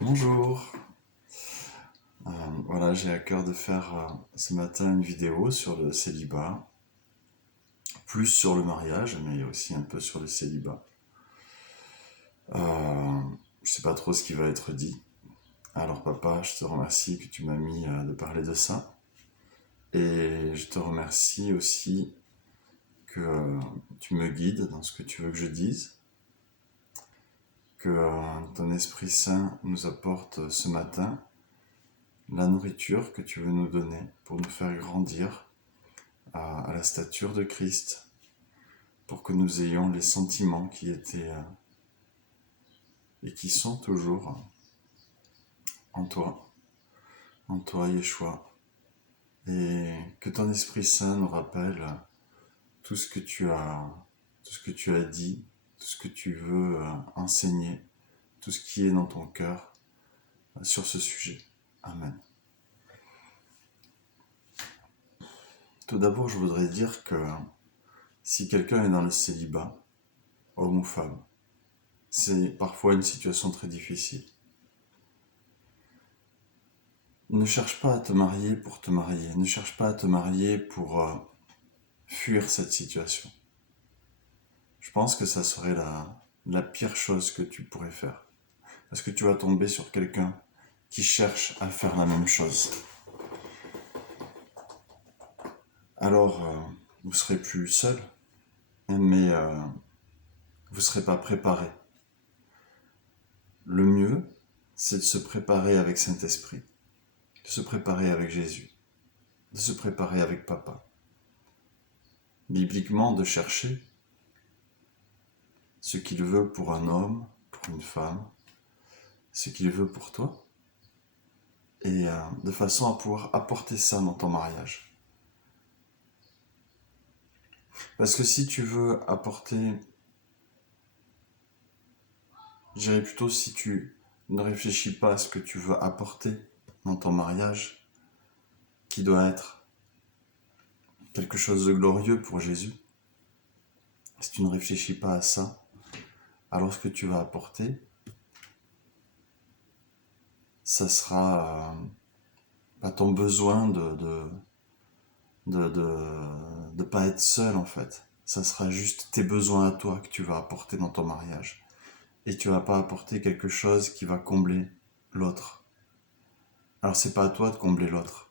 Bonjour. Euh, voilà, j'ai à cœur de faire ce matin une vidéo sur le célibat, plus sur le mariage, mais aussi un peu sur le célibat. Euh, je sais pas trop ce qui va être dit. Alors papa, je te remercie que tu m'as mis de parler de ça. Et je te remercie aussi que tu me guides dans ce que tu veux que je dise, que ton Esprit Saint nous apporte ce matin la nourriture que tu veux nous donner pour nous faire grandir à la stature de Christ, pour que nous ayons les sentiments qui étaient et qui sont toujours en toi, Yeshua, et que ton Esprit Saint nous rappelle tout ce que tu as, tout ce que tu as dit, tout ce que tu veux enseigner, tout ce qui est dans ton cœur sur ce sujet. Amen. Tout d'abord, je voudrais dire que si quelqu'un est dans le célibat, homme ou femme, c'est parfois une situation très difficile. Ne cherche pas à te marier pour te marier. Ne cherche pas à te marier pour fuir cette situation. Je pense que ça serait la pire chose que tu pourrais faire. Parce que tu vas tomber sur quelqu'un qui cherche à faire la même chose. Alors, vous serez plus seul, mais vous ne serez pas préparé. Le mieux, c'est de se préparer avec Saint-Esprit, de se préparer avec Jésus, de se préparer avec Papa. Bibliquement, de chercher ce qu'il veut pour un homme, pour une femme, ce qu'il veut pour toi, et de façon à pouvoir apporter ça dans ton mariage. Parce que si tu veux apporter, je dirais plutôt si tu ne réfléchis pas à ce que tu veux apporter dans ton mariage, qui doit être quelque chose de glorieux pour Jésus, si tu ne réfléchis pas à ça, alors ce que tu vas apporter, ça sera ton besoin de pas être seul en fait. Ça sera juste tes besoins à toi que tu vas apporter dans ton mariage. Et tu vas pas apporter quelque chose qui va combler l'autre. Alors c'est pas à toi de combler l'autre,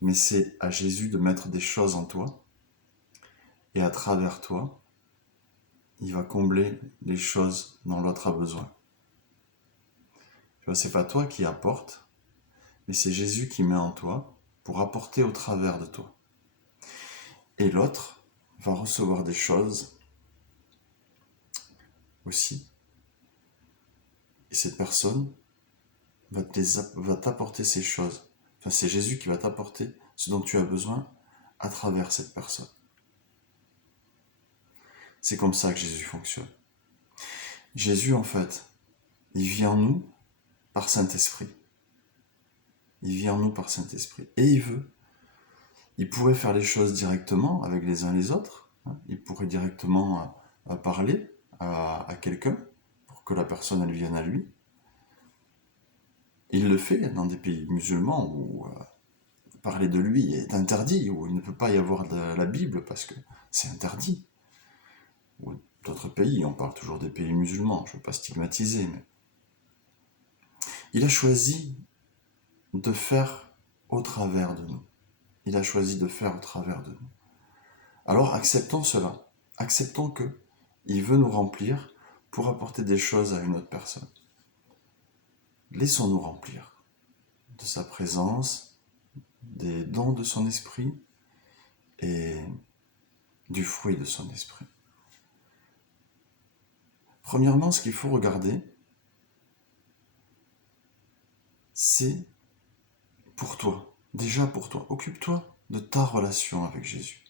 mais c'est à Jésus de mettre des choses en toi, et à travers toi, il va combler les choses dont l'autre a besoin. Tu vois, c'est pas toi qui apporte, mais c'est Jésus qui met en toi pour apporter au travers de toi. Et l'autre va recevoir des choses aussi. Et cette personne va t'apporter ces choses. Enfin, c'est Jésus qui va t'apporter ce dont tu as besoin à travers cette personne. C'est comme ça que Jésus fonctionne. Jésus, en fait, il vit en nous par Saint-Esprit. Il vit en nous par Saint-Esprit. Et il veut. Il pourrait faire les choses directement avec les uns les autres. Il pourrait directement parler à quelqu'un pour que la personne elle vienne à lui. Il le fait dans des pays musulmans où parler de lui est interdit, où il ne peut pas y avoir de la Bible parce que c'est interdit. Ou d'autres pays, on parle toujours des pays musulmans, je ne veux pas stigmatiser, mais il a choisi de faire au travers de nous. Il a choisi de faire au travers de nous. Alors acceptons cela. Acceptons que il veut nous remplir pour apporter des choses à une autre personne. Laissons-nous remplir de sa présence, des dons de son esprit et du fruit de son esprit. Premièrement, ce qu'il faut regarder, c'est pour toi. Déjà pour toi. Occupe-toi de ta relation avec Jésus.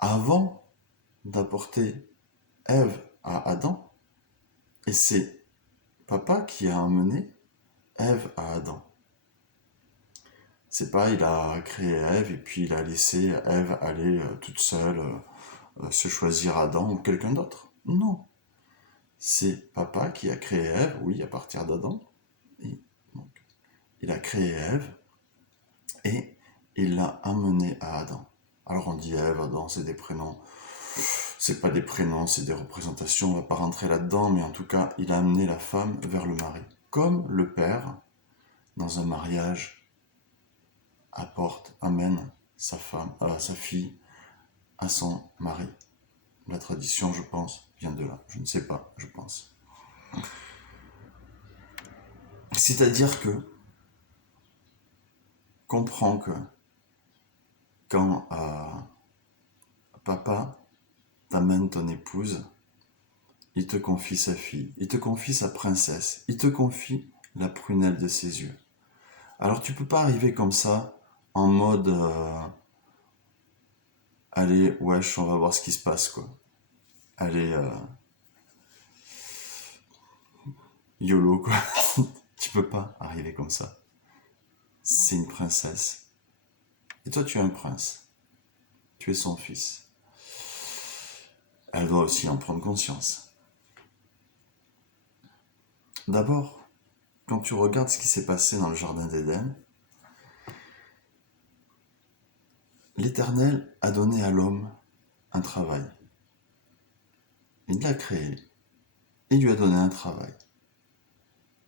Avant d'apporter Ève à Adam, et c'est Papa qui a amené Ève à Adam. C'est pas il a créé Ève et puis il a laissé Ève aller toute seule se choisir Adam ou quelqu'un d'autre. Non. C'est Papa qui a créé Ève, oui, à partir d'Adam, Donc, il a créé Ève et il l'a amenée à Adam. Alors on dit Ève, Adam, c'est des prénoms. C'est pas des prénoms, c'est des représentations, on va pas rentrer là-dedans, mais en tout cas, il a amené la femme vers le mari. Comme le père, dans un mariage, amène sa femme, sa fille à son mari. La tradition, je pense, vient de là. Je ne sais pas, je pense. C'est-à-dire que comprends que quand papa t'amène ton épouse, il te confie sa fille, il te confie sa princesse, il te confie la prunelle de ses yeux. Alors tu peux pas arriver comme ça, en mode allez, wesh, on va voir ce qui se passe, quoi. Allez, YOLO, quoi. Tu peux pas arriver comme ça. C'est une princesse. Et toi, tu es un prince. Tu es son fils. Elle doit aussi en prendre conscience. D'abord, quand tu regardes ce qui s'est passé dans le jardin d'Éden, l'Éternel a donné à l'homme un travail. Il l'a créé. Il lui a donné un travail.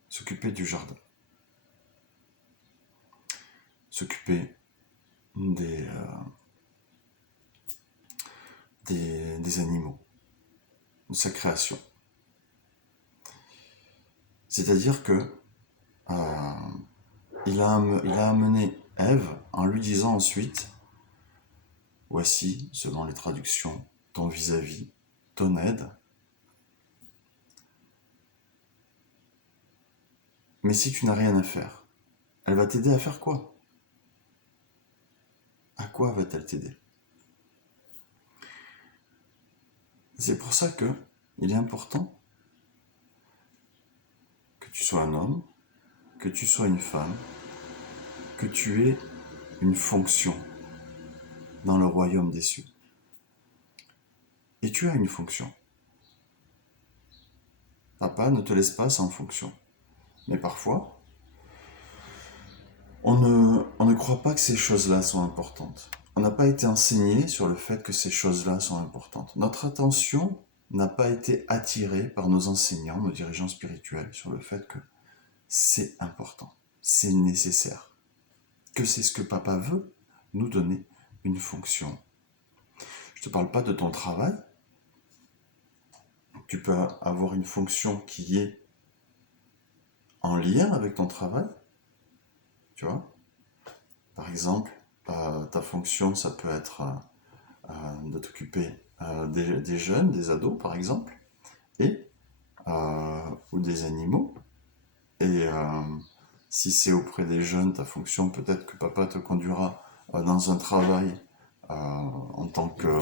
S'occuper du jardin. S'occuper des animaux, de sa création. C'est-à-dire que il a amené Ève en lui disant ensuite, voici, selon les traductions, ton vis-à-vis, ton aide. Mais si tu n'as rien à faire, elle va t'aider à faire quoi? À quoi va-t-elle t'aider? C'est pour ça que il est important que tu sois un homme, que tu sois une femme, que tu aies une fonction dans le royaume des cieux. Et tu as une fonction. Papa ne te laisse pas sans fonction. Mais parfois, on ne croit pas que ces choses-là sont importantes. On n'a pas été enseigné sur le fait que ces choses-là sont importantes. Notre attention n'a pas été attirée par nos enseignants, nos dirigeants spirituels, sur le fait que c'est important, c'est nécessaire, que c'est ce que papa veut, nous donner une fonction. Je ne te parle pas de ton travail. Tu peux avoir une fonction qui est en lien avec ton travail, tu vois. Par exemple, ta fonction, ça peut être de t'occuper des jeunes, des ados, par exemple, et ou des animaux. Et si c'est auprès des jeunes, ta fonction, peut-être que papa te conduira dans un travail en tant que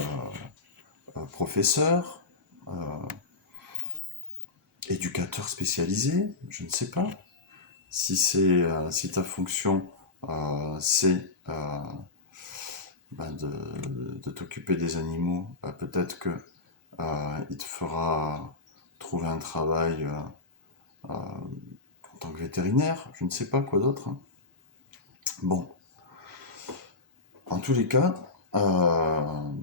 professeur, éducateur spécialisé, je ne sais pas. Si ta fonction c'est de t'occuper des animaux, peut-être que il te fera trouver un travail en tant que vétérinaire, je ne sais pas quoi d'autre. Hein. Bon, en tous les cas, dans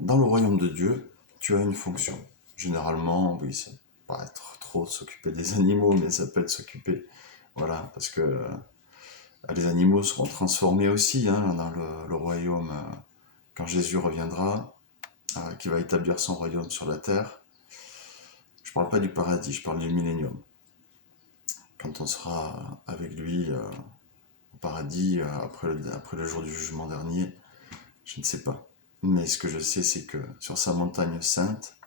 le royaume de Dieu, tu as une fonction. Généralement, oui, ça peut pas être trop s'occuper des animaux, mais ça peut être s'occuper, voilà, parce que les animaux seront transformés aussi hein, dans le royaume quand Jésus reviendra, qui va établir son royaume sur la terre. Je ne parle pas du paradis, je parle du millénium. Quand on sera avec lui au paradis, après le jour du jugement dernier, je ne sais pas. Mais ce que je sais, c'est que sur sa montagne sainte,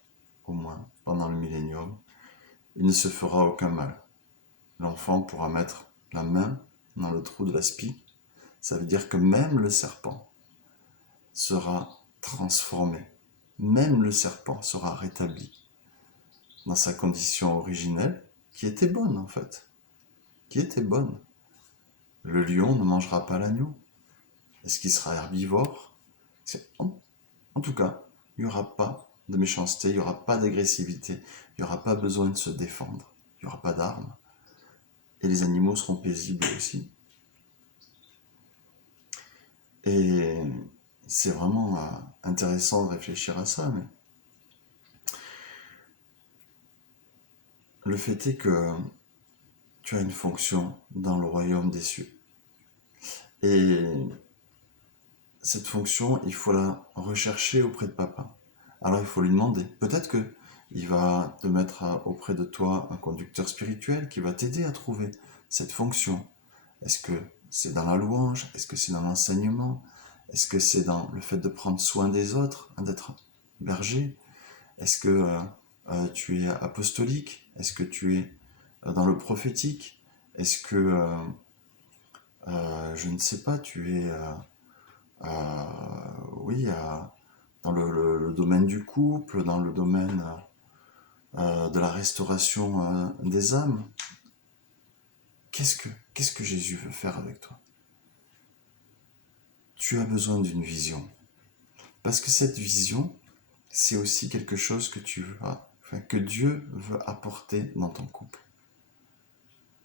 au moins pendant le millénium, il ne se fera aucun mal. L'enfant pourra mettre la main dans le trou de la spie. Ça veut dire que même le serpent sera transformé. Même le serpent sera rétabli dans sa condition originelle, qui était bonne en fait. Qui était bonne. Le lion ne mangera pas l'agneau. Est-ce qu'il sera herbivore? En tout cas, il n'y aura pas de méchanceté, il n'y aura pas d'agressivité, il n'y aura pas besoin de se défendre, il n'y aura pas d'armes. et les animaux seront paisibles aussi. Et c'est vraiment intéressant de réfléchir à ça, mais le fait est que tu as une fonction dans le royaume des cieux. Et cette fonction, il faut la rechercher auprès de papa. Alors il faut lui demander. Peut-être que il va te mettre auprès de toi un conducteur spirituel qui va t'aider à trouver cette fonction. Est-ce que c'est dans la louange? Est-ce que c'est dans l'enseignement? Est-ce que c'est dans le fait de prendre soin des autres, d'être berger? Est-ce que tu es apostolique? Est-ce que tu es dans le prophétique? Est-ce que, je ne sais pas, tu es, oui, dans le domaine du couple, dans le domaine de la restauration des âmes? Qu'est-ce que Jésus veut faire avec toi? Tu as besoin d'une vision. Parce que cette vision, c'est aussi quelque chose que que Dieu veut apporter dans ton couple,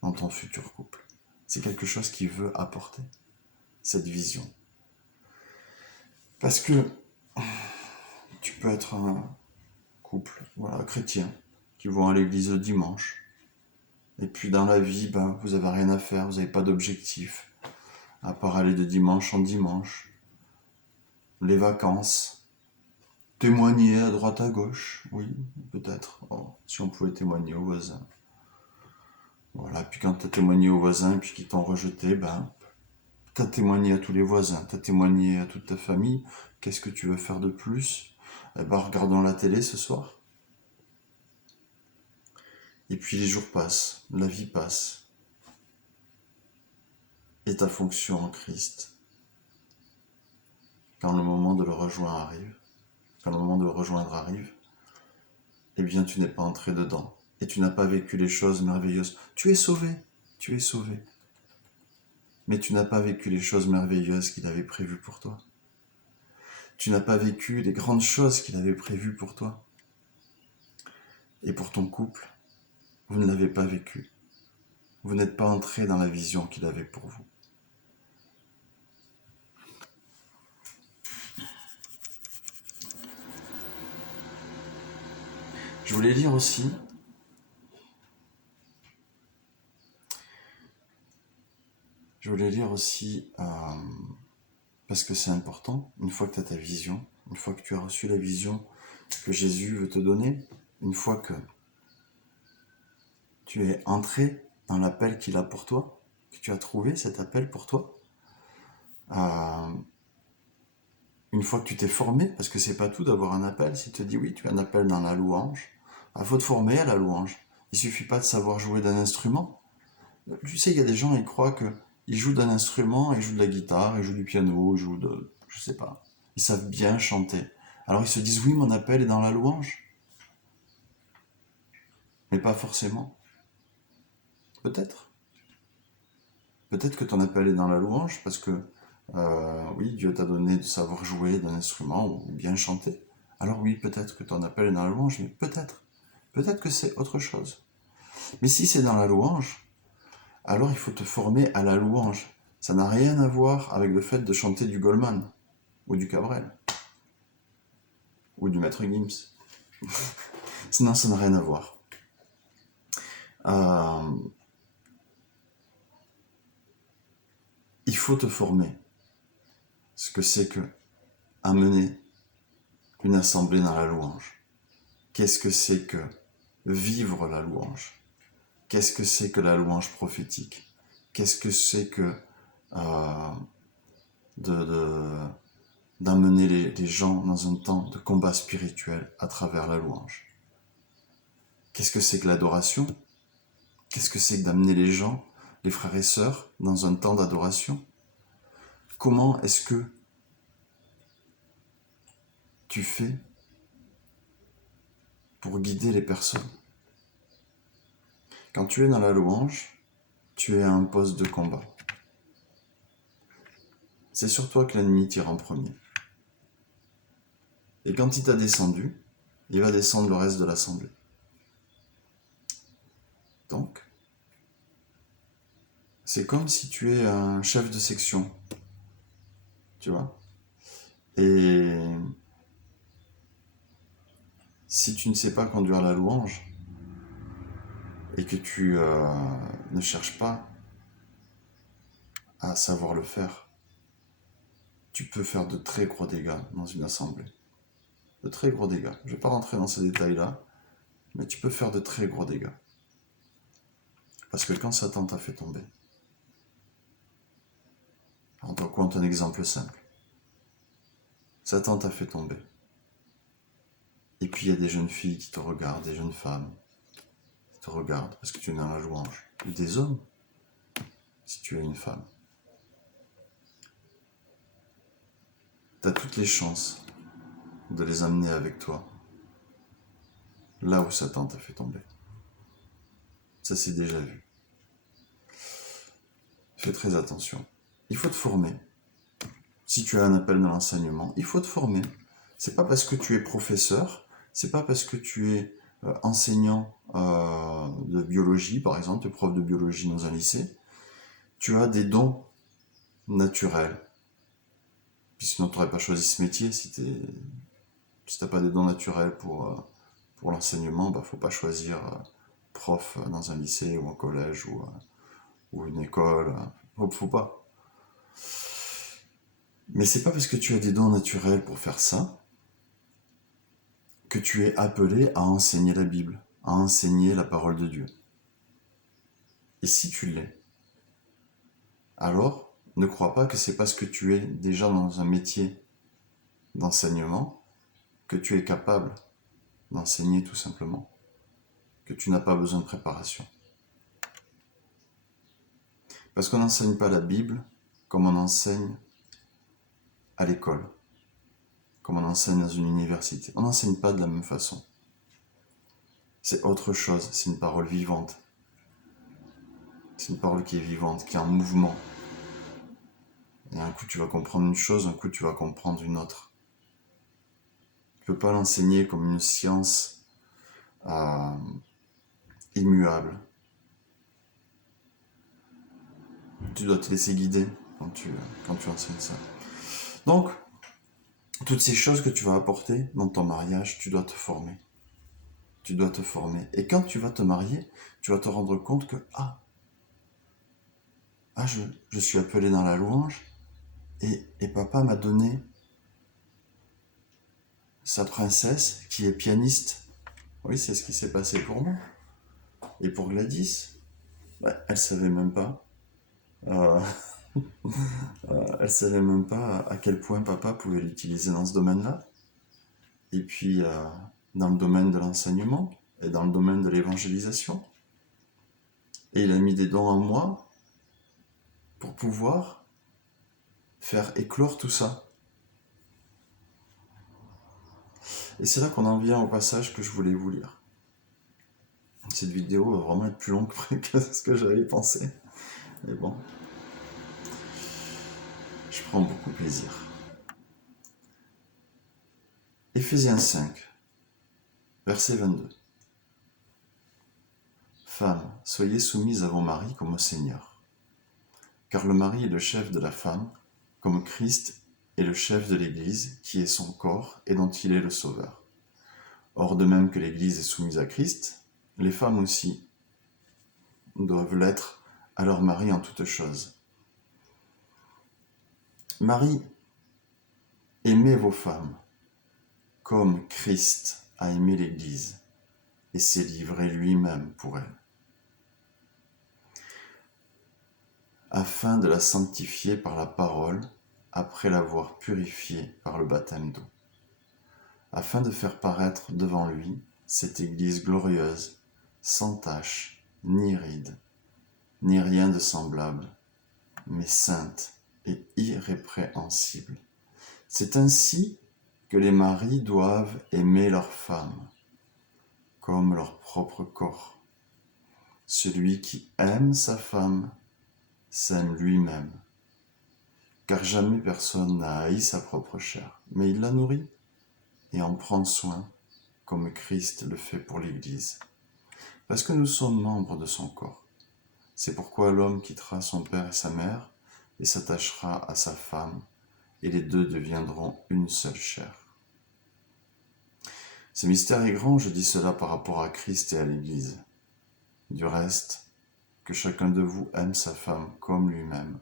dans ton futur couple. C'est quelque chose qu'il veut apporter, cette vision. Parce que tu peux être un couple, voilà, chrétien, qui vont à l'église le dimanche. Et puis dans la vie, vous n'avez rien à faire, vous n'avez pas d'objectif, à part aller de dimanche en dimanche. Les vacances, témoigner à droite à gauche, oui, peut-être. Oh, si on pouvait témoigner aux voisins. Voilà, puis quand tu as témoigné aux voisins et puis qu'ils t'ont rejeté, tu as témoigné à tous les voisins, tu as témoigné à toute ta famille. Qu'est-ce que tu veux faire de plus? Eh ben, regardons la télé ce soir. Et puis les jours passent, la vie passe. Et ta fonction en Christ, quand le moment de le rejoindre arrive, eh bien tu n'es pas entré dedans. Et tu n'as pas vécu les choses merveilleuses. Tu es sauvé. Mais tu n'as pas vécu les choses merveilleuses qu'il avait prévues pour toi. Tu n'as pas vécu les grandes choses qu'il avait prévues pour toi. Et pour ton couple, vous ne l'avez pas vécu. Vous n'êtes pas entré dans la vision qu'il avait pour vous. Je voulais lire aussi parce que c'est important, une fois que tu as ta vision, une fois que tu as reçu la vision que Jésus veut te donner, une fois que tu es entré dans l'appel qu'il a pour toi, que tu as trouvé cet appel pour toi, une fois que tu t'es formé, parce que c'est pas tout d'avoir un appel, s'il te dit oui, tu as un appel dans la louange, il faut te former à la louange. Il suffit pas de savoir jouer d'un instrument. Tu sais, il y a des gens, ils croient qu'ils jouent d'un instrument, ils jouent de la guitare, ils jouent du piano, ils jouent de... je sais pas. Ils savent bien chanter. Alors ils se disent oui, mon appel est dans la louange. Mais pas forcément. Peut-être. Peut-être que ton appel est dans la louange parce que oui, Dieu t'a donné de savoir jouer d'un instrument ou bien chanter. Alors oui, peut-être que ton appel est dans la louange, mais peut-être. Peut-être que c'est autre chose. Mais si c'est dans la louange, alors il faut te former à la louange. Ça n'a rien à voir avec le fait de chanter du Goldman, ou du Cabrel, ou du Maître Gims. Non, ça n'a rien à voir. Il faut te former. Ce que c'est que amener une assemblée dans la louange. Qu'est-ce que c'est que vivre la louange? Qu'est-ce que c'est que la louange prophétique? Qu'est-ce que c'est que d'amener les gens dans un temps de combat spirituel à travers la louange? Qu'est-ce que c'est que l'adoration? Qu'est-ce que c'est que d'amener les gens, les frères et sœurs, dans un temps d'adoration? Comment est-ce que tu fais pour guider les personnes? Quand tu es dans la louange, tu es à un poste de combat. C'est sur toi que l'ennemi tire en premier. Et quand il t'a descendu, il va descendre le reste de l'assemblée. Donc, C'est comme si tu es un chef de section, tu vois. Et si tu ne sais pas conduire la louange et que tu ne cherches pas à savoir le faire, tu peux faire de très gros dégâts dans une assemblée. De très gros dégâts. Je ne vais pas rentrer dans ces détails-là, mais tu peux faire de très gros dégâts. Parce que quand Satan t'a fait tomber, on te raconte un exemple simple. Satan t'a fait tomber. Et puis il y a des jeunes filles qui te regardent, des jeunes femmes qui te regardent parce que tu es dans la louange. Ou des hommes, si tu es une femme. Tu as toutes les chances de les amener avec toi là où Satan t'a fait tomber. Ça c'est déjà vu. Fais très attention. Il faut te former. Si tu as un appel dans l'enseignement, il faut te former. C'est pas parce que tu es professeur, c'est pas parce que tu es enseignant de biologie, par exemple, tu es prof de biologie dans un lycée, tu as des dons naturels. Puis sinon, tu n'aurais pas choisi ce métier. Si tu n'as pas des dons naturels pour l'enseignement, bah, faut pas choisir prof dans un lycée ou un collège ou une école. Faut pas. Mais c'est pas parce que tu as des dons naturels pour faire ça que tu es appelé à enseigner la Bible, à enseigner la parole de Dieu. Et si tu l'es, alors ne crois pas que c'est parce que tu es déjà dans un métier d'enseignement que tu es capable d'enseigner tout simplement, que tu n'as pas besoin de préparation. Parce qu'on n'enseigne pas la Bible comme on enseigne à l'école, comme on enseigne dans une université. On n'enseigne pas de la même façon. C'est autre chose, c'est une parole vivante. C'est une parole qui est vivante, qui est en mouvement. Et un coup tu vas comprendre une chose, un coup tu vas comprendre une autre. Tu ne peux pas l'enseigner comme une science immuable. Tu dois te laisser guider quand tu enseignes ça. Donc, toutes ces choses que tu vas apporter dans ton mariage, tu dois te former. Tu dois te former. Et quand tu vas te marier, tu vas te rendre compte que, je suis appelé dans la louange et papa m'a donné sa princesse qui est pianiste. Oui, c'est ce qui s'est passé pour moi. Et pour Gladys, elle savait même pas. Euh, elle savait même pas à quel point papa pouvait l'utiliser dans ce domaine-là. Et puis, dans le domaine de l'enseignement et dans le domaine de l'évangélisation. Et il a mis des dons en moi pour pouvoir faire éclore tout ça. Et c'est là qu'on en vient au passage que je voulais vous lire. Cette vidéo va vraiment être plus longue que ce que j'avais pensé. Mais bon, je prends beaucoup plaisir. Éphésiens 5, verset 22. Femmes, soyez soumises à vos maris comme au Seigneur. Car le mari est le chef de la femme, comme Christ est le chef de l'Église, qui est son corps et dont il est le sauveur. Or, de même que l'Église est soumise à Christ, les femmes aussi doivent l'être à leur mari en toutes choses. Marie, aimez vos femmes, comme Christ a aimé l'Église et s'est livré lui-même pour elle, afin de la sanctifier par la parole, après l'avoir purifiée par le baptême d'eau, afin de faire paraître devant lui cette Église glorieuse, sans tache, ni ride, ni rien de semblable, mais sainte et irrépréhensible. C'est ainsi que les maris doivent aimer leurs femmes, comme leur propre corps. Celui qui aime sa femme s'aime lui-même, car jamais personne n'a haï sa propre chair, mais il la nourrit et en prend soin, comme Christ le fait pour l'Église, parce que nous sommes membres de son corps. C'est pourquoi l'homme quittera son père et sa mère et s'attachera à sa femme, et les deux deviendront une seule chair. Ce mystère est grand, je dis cela par rapport à Christ et à l'Église. Du reste, que chacun de vous aime sa femme comme lui-même,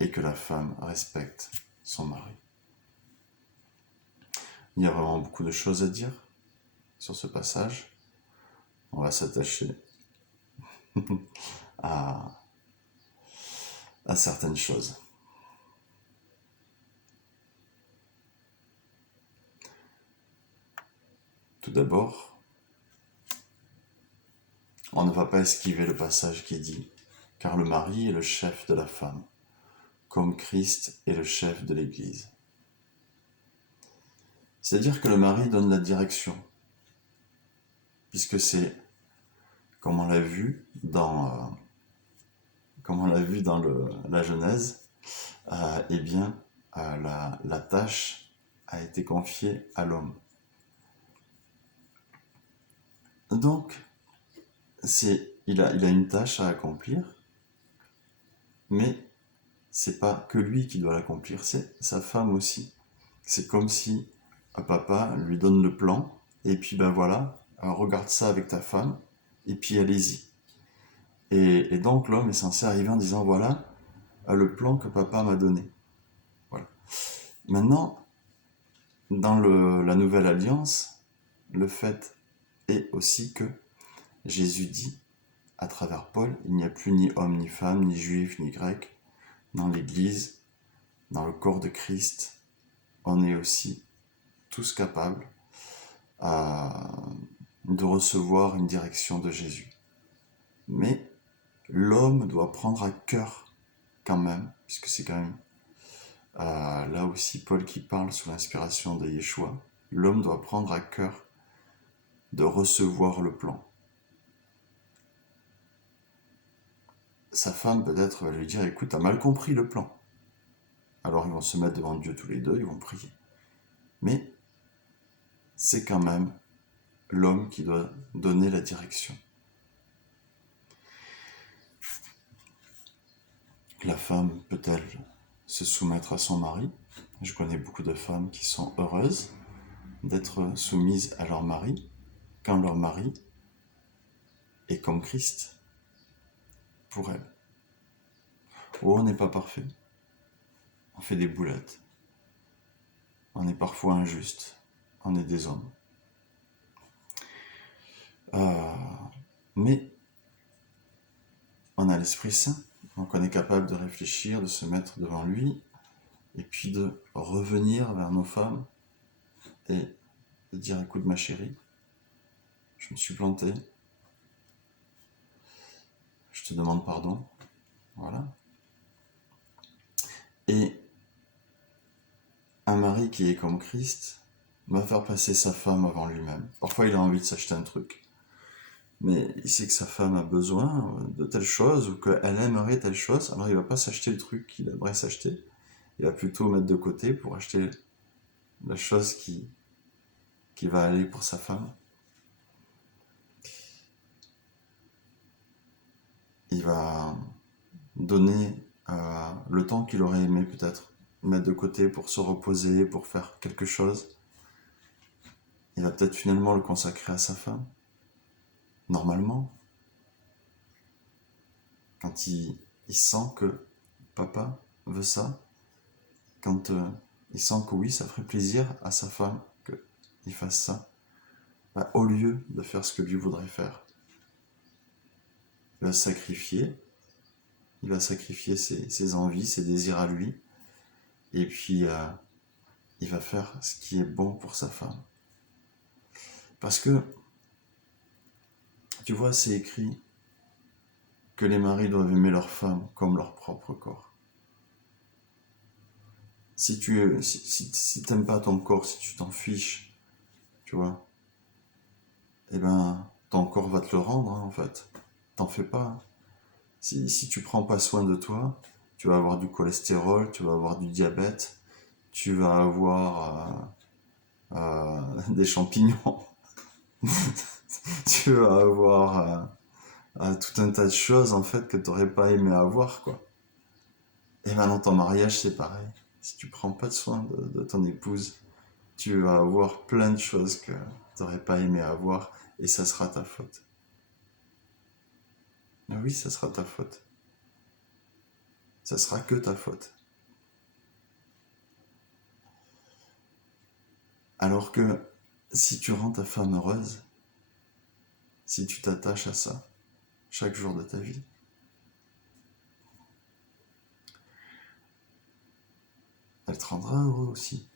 et que la femme respecte son mari. Il y a vraiment beaucoup de choses à dire sur ce passage. On va s'attacher à certaines choses. Tout d'abord, on ne va pas esquiver le passage qui dit « Car le mari est le chef de la femme, comme Christ est le chef de l'Église. » C'est-à-dire que le mari donne la direction, puisque c'est, comme on l'a vu dans, la Genèse, la tâche a été confiée à l'homme. Donc, il a une tâche à accomplir, mais c'est pas que lui qui doit l'accomplir, c'est sa femme aussi. C'est comme si un papa lui donne le plan, et puis ben voilà, regarde ça avec ta femme, et puis allez-y. Et donc l'homme est censé arriver en disant voilà le plan que papa m'a donné. Voilà. Maintenant, dans la nouvelle alliance, le fait est aussi que Jésus dit, à travers Paul, il n'y a plus ni homme ni femme, ni juif ni grec. Dans l'Église, dans le corps de Christ, on est aussi tous capables de recevoir une direction de Jésus. Mais l'homme doit prendre à cœur quand même, puisque c'est quand même là aussi Paul qui parle sous l'inspiration de Yeshua, l'homme doit prendre à cœur de recevoir le plan. Sa femme peut-être va lui dire, écoute, t'as mal compris le plan. Alors ils vont se mettre devant Dieu tous les deux, ils vont prier. Mais c'est quand même l'homme qui doit donner la direction. La femme peut-elle se soumettre à son mari? Je connais beaucoup de femmes qui sont heureuses d'être soumises à leur mari quand leur mari est comme Christ pour elles. Oh, on n'est pas parfait. On fait des boulettes. On est parfois injuste. On est des hommes. Mais on a l'Esprit Saint. Donc on est capable de réfléchir, de se mettre devant lui, et puis de revenir vers nos femmes et de dire écoute ma chérie, je me suis planté, je te demande pardon, voilà. Et un mari qui est comme Christ va faire passer sa femme avant lui-même. Parfois il a envie de s'acheter un truc, mais il sait que sa femme a besoin de telle chose ou qu'elle aimerait telle chose, alors il va pas s'acheter le truc qu'il aimerait s'acheter, il va plutôt mettre de côté pour acheter la chose qui va aller pour sa femme. Il va donner le temps qu'il aurait aimé peut-être mettre de côté pour se reposer, pour faire quelque chose. Il va peut-être finalement le consacrer à sa femme. Normalement, quand il sent que papa veut ça, quand il sent que oui, ça ferait plaisir à sa femme qu'il fasse ça, bah, au lieu de faire ce que lui voudrait faire, il va sacrifier ses envies, ses désirs à lui, et puis il va faire ce qui est bon pour sa femme. Parce que, tu vois, c'est écrit que les maris doivent aimer leur femme comme leur propre corps. Si t'aimes pas ton corps, si tu t'en fiches, tu vois, eh ben, ton corps va te le rendre, hein, en fait. T'en fais pas. Hein. Si tu prends pas soin de toi, tu vas avoir du cholestérol, tu vas avoir du diabète, tu vas avoir des champignons, tu vas avoir tout un tas de choses en fait que tu n'aurais pas aimé avoir, quoi. Et ben dans ton mariage, c'est pareil. Si tu prends pas de soin de ton épouse, tu vas avoir plein de choses que tu n'aurais pas aimé avoir et ça sera ta faute. Mais oui, ça sera ta faute. Ça sera que ta faute. Alors que si tu rends ta femme heureuse, si tu t'attaches à ça chaque jour de ta vie, elle te rendra heureux aussi.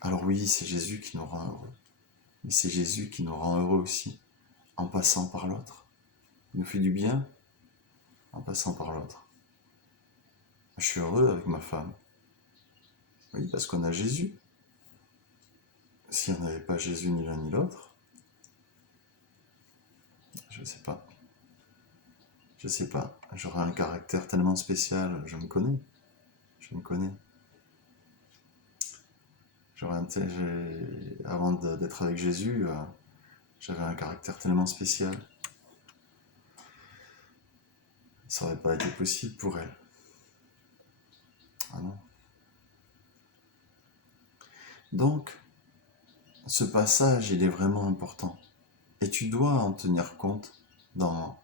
Alors oui, c'est Jésus qui nous rend heureux. Mais c'est Jésus qui nous rend heureux aussi en passant par l'autre. Il nous fait du bien en passant par l'autre. Je suis heureux avec ma femme. Oui, parce qu'on a Jésus. Si on n'avait pas Jésus ni l'un ni l'autre, je ne sais pas. Je sais pas. J'aurais un caractère tellement spécial. Je me connais. Je me connais. Avant d'être avec Jésus, j'avais un caractère tellement spécial. Ça n'aurait pas été possible pour elle. Ah non. Donc, ce passage, il est vraiment important. Et tu dois en tenir compte dans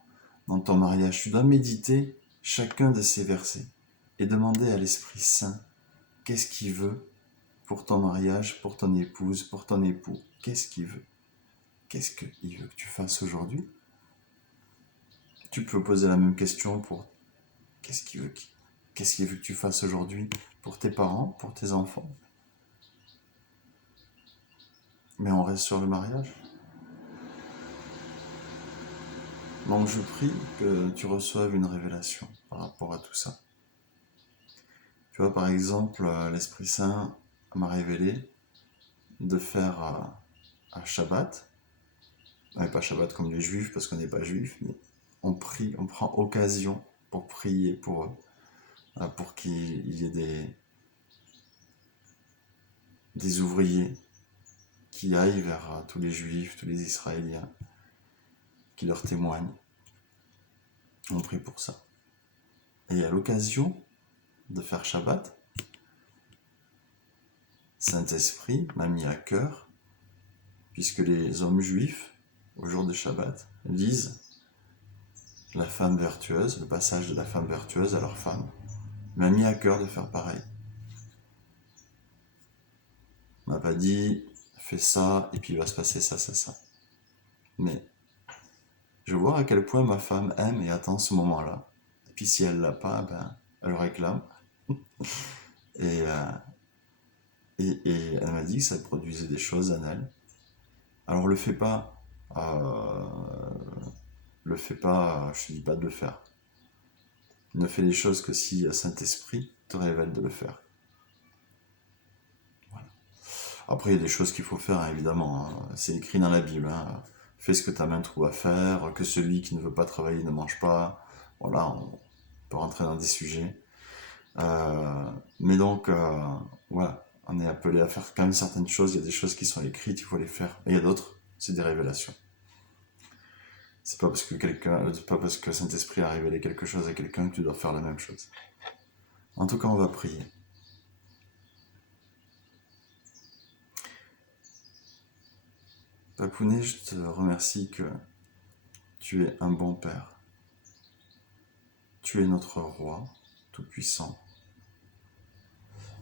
ton mariage. Tu dois méditer chacun de ces versets et demander à l'Esprit Saint qu'est-ce qu'il veut pour ton mariage, pour ton épouse, pour ton époux. Qu'est-ce qu'il veut? Qu'est-ce qu'il veut que tu fasses aujourd'hui? Tu peux poser la même question pour qu'est-ce qu'il veut que tu fasses aujourd'hui pour tes parents, pour tes enfants. Mais on reste sur le mariage. Donc je prie que tu reçoives une révélation par rapport à tout ça. Tu vois, par exemple, l'Esprit Saint m'a révélé de faire un Shabbat. Non, pas Shabbat comme les Juifs, parce qu'on n'est pas Juifs, mais on prie, on prend occasion pour prier pour eux, pour qu'il y ait des ouvriers qui aillent vers tous les Juifs, tous les Israéliens, qui leur témoignent. On prie pour ça. Et à l'occasion de faire Shabbat, Saint-Esprit m'a mis à cœur, puisque les hommes juifs, au jour de Shabbat, lisent la femme vertueuse, le passage de la femme vertueuse à leur femme. Il m'a mis à cœur de faire pareil. Il m'a pas dit, fais ça, et puis il va se passer ça, ça, ça. Mais je vois à quel point ma femme aime et attend ce moment-là. Et puis si elle l'a pas, ben, elle réclame. Et, euh, et elle m'a dit que ça produisait des choses en elle. Alors le fais pas, je te dis pas de le faire. Ne fais les choses que si Saint-Esprit te révèle de le faire. Voilà. Après, il y a des choses qu'il faut faire, hein, évidemment. Hein. C'est écrit dans la Bible. Hein. Fais ce que ta main trouve à faire, que celui qui ne veut pas travailler ne mange pas. Voilà, on peut rentrer dans des sujets. Mais donc, voilà, on est appelé à faire quand même certaines choses. Il y a des choses qui sont écrites, il faut les faire. Et il y a d'autres, c'est des révélations. C'est pas parce que Saint-Esprit a révélé quelque chose à quelqu'un que tu dois faire la même chose. En tout cas, on va prier. Papounet, je te remercie que tu es un bon Père. Tu es notre Roi, tout-puissant.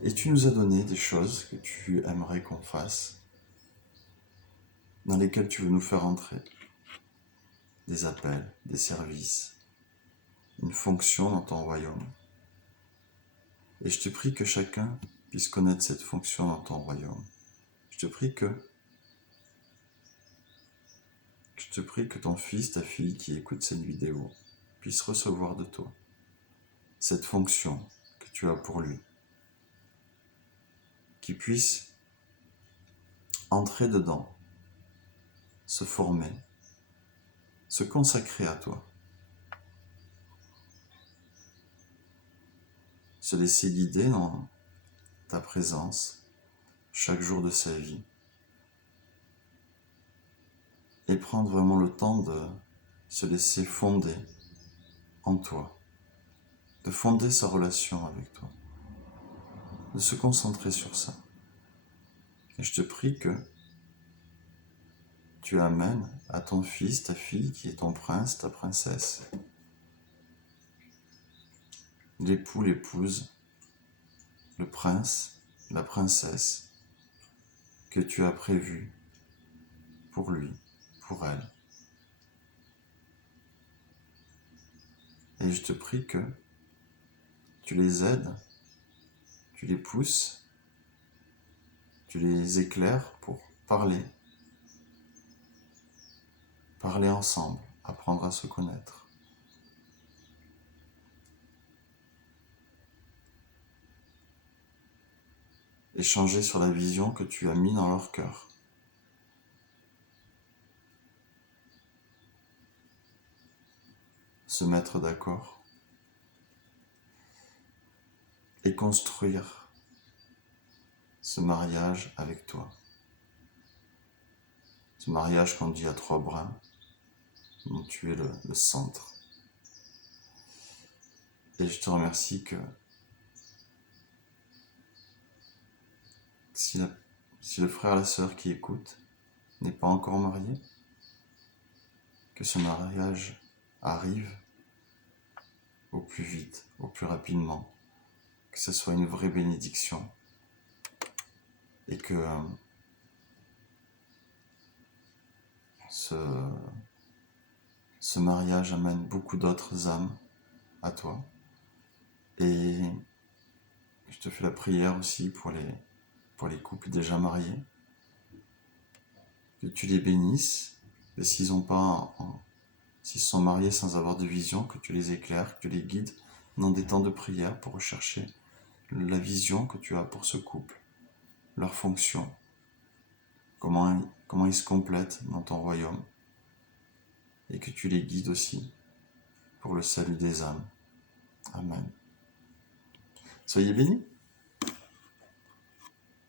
Et tu nous as donné des choses que tu aimerais qu'on fasse, dans lesquelles tu veux nous faire entrer. Des appels, des services, une fonction dans ton royaume. Et je te prie que chacun puisse connaître cette fonction dans ton royaume. Je te prie que ton fils, ta fille qui écoute cette vidéo puisse recevoir de toi cette fonction que tu as pour lui. Qu'il puisse entrer dedans, se former, se consacrer à toi, se laisser guider dans ta présence chaque jour de sa vie et prendre vraiment le temps de se laisser fonder en toi, de fonder sa relation avec toi, de se concentrer sur ça. Et je te prie que tu amènes à ton fils, ta fille, qui est ton prince, ta princesse, l'époux, l'épouse, le prince, la princesse que tu as prévu pour lui, pour elle. Et je te prie que tu les aides, tu les pousses, tu les éclaires pour parler ensemble, apprendre à se connaître. Échanger sur la vision que tu as mis dans leur cœur. Se mettre d'accord et construire ce mariage avec toi. Ce mariage qu'on dit à 3 brins, dont tu es le centre. Et je te remercie que si le frère et la sœur qui écoutent n'est pas encore marié, que ce mariage arrive au plus vite, au plus rapidement, que ce soit une vraie bénédiction et que ce mariage amène beaucoup d'autres âmes à toi. Et je te fais la prière aussi pour les couples déjà mariés, que tu les bénisses, et s'ils sont mariés sans avoir de vision, que tu les éclaires, que tu les guides dans des temps de prière pour rechercher la vision que tu as pour ce couple, leur fonction, comment ils se complètent dans ton royaume, et que tu les guides aussi pour le salut des âmes. Amen. Soyez bénis.